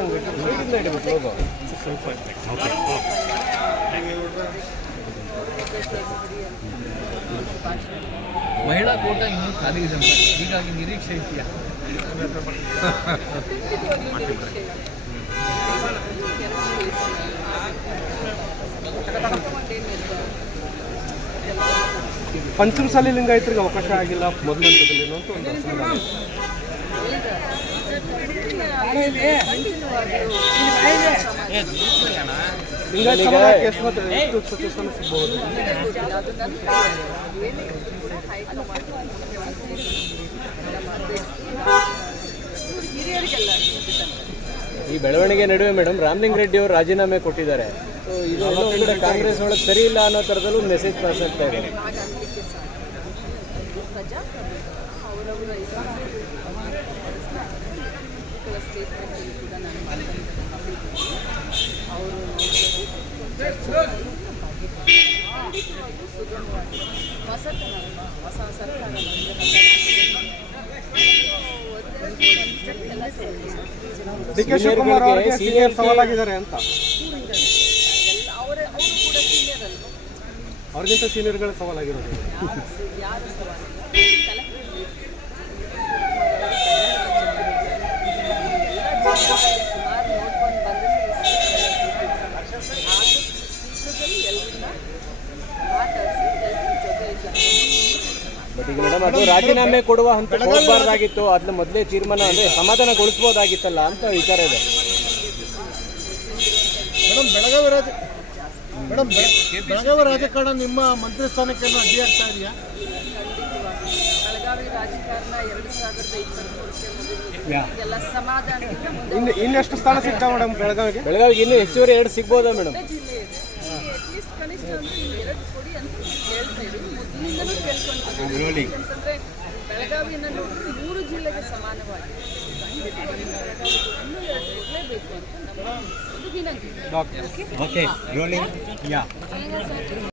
ಸೈಡಿಂದ ಹಿಡಿಬೇಕು ಲೋಗೋ ಸ್ವಲ್ಪ. ಮಹಿಳಾ ಕೋಟ ಇನ್ನೂ ಖಾಲಿ ಇದೆ ಅಂತ, ಹೀಗಾಗಿ ನಿರೀಕ್ಷೆ ಇದೆಯಾ? ಪಂಚಮಸಾಲಿ ಲಿಂಗಾಯತರಿಗೆ ಅವಕಾಶ ಆಗಿಲ್ಲ ಮೊದಲ ಹಂತದಲ್ಲಿ ಅಂತ ಒಂದು ಅಸಮಾಧಾನ. ಲಿಂಗಾಯತ ಸಮುದಾಯಕ್ಕೆ ಎಷ್ಟು ಸಚಿವ ಸ್ಥಾನ ಸಿಗ್ಬಹುದು? ಈ ಬೆಳವಣಿಗೆ ನಡುವೆ ಮೇಡಮ್ ರಾಮಲಿಂಗ ರೆಡ್ಡಿ ಅವರು ರಾಜೀನಾಮೆ ಕೊಟ್ಟಿದ್ದಾರೆ. ಸೊ ಇದು ಕಡೆ ಕಾಂಗ್ರೆಸ್ ಒಳಗೆ ಸರಿ ಇಲ್ಲ ಅನ್ನೋ ಥರದಲ್ಲೂ ಒಂದು ಮೆಸೇಜ್ ಪಾಸ್ ಆಗ್ತಾ ಇದೆ. ಡಿ ಕೆ ಶಿವಕುಮಾರ್ ಅವರಿಗೆ ಸೀನಿಯರ್ ಸವಾಲಾಗಿದ್ದಾರೆ ಅಂತ. ಅವ್ರಿಗಿಂತ ಸೀನಿಯರ್ಗಳ ಸವಾಲಾಗಿರೋದು. ಬಟ್ ಈಗ ಮೇಡಮ್ ಅದು ರಾಜೀನಾಮೆ ಕೊಡುವ ಹಂತಕ್ಕೆ ಹೋಗಬಾರ್ದಾಗಿತ್ತು, ಅದನ್ನ ಮೊದಲೇ ತೀರ್ಮಾನ ಅಂದರೆ ಸಮಾಧಾನಗೊಳಿಸ್ಬೋದಾಗಿತ್ತಲ್ಲ ಅಂತ ವಿಚಾರ ಇದೆ. ಬೆಳಗಾವಿ ರಾಜಕಾರಣ ನಿಮ್ಮ ಮಂತ್ರಿ ಸ್ಥಾನಕ್ಕೆ ಅಡ್ಡಿ ಆಗ್ತಾ ಇದೆಯಾ? ಬೆಳಗಾವಿ ರಾಜಕಾರಣ 2023 ಇನ್ನೆಷ್ಟು ಸ್ಥಾನ ಸಿಗ್ತಾವೆ ಮೇಡಮ್ ಬೆಳಗಾವಿಗೆ? ಬೆಳಗಾವಿಗೆ ಇನ್ನೂ ಹೆಚ್ಚುವರಿ 2 ಸಿಗ್ಬೋದಾ ಮೇಡಮ್? ಅಟ್ಲೀಸ್ಟ್ ಕನಿಷ್ಠ ಅಂದ್ರೆ 2 ಕೊಡಿ ಅಂತ ಹೇಳ್ತಾ ಇದ್ದೀವಿ. ಮೊದಲಿಂದಲೂ ಕೇಳ್ಕೊಂಡ್ಬಂದಿದ್ದೀವಿ. ಯಾಕಂತಂದ್ರೆ ಬೆಳಗಾವಿನ ನೋಡಿದ್ರೆ 3 ಜಿಲ್ಲೆಗೆ ಸಮಾನವಾಗಿ ಖಂಡಿತವಾಗಿ ಬೆಳಗಾವಿಗೆ ಇನ್ನೂ 2 ಕೊಡಲೇಬೇಕು ಅಂತ ನಮ್ಮ ಒಂದು ವಿನಂತಿ. ಓಕೆ.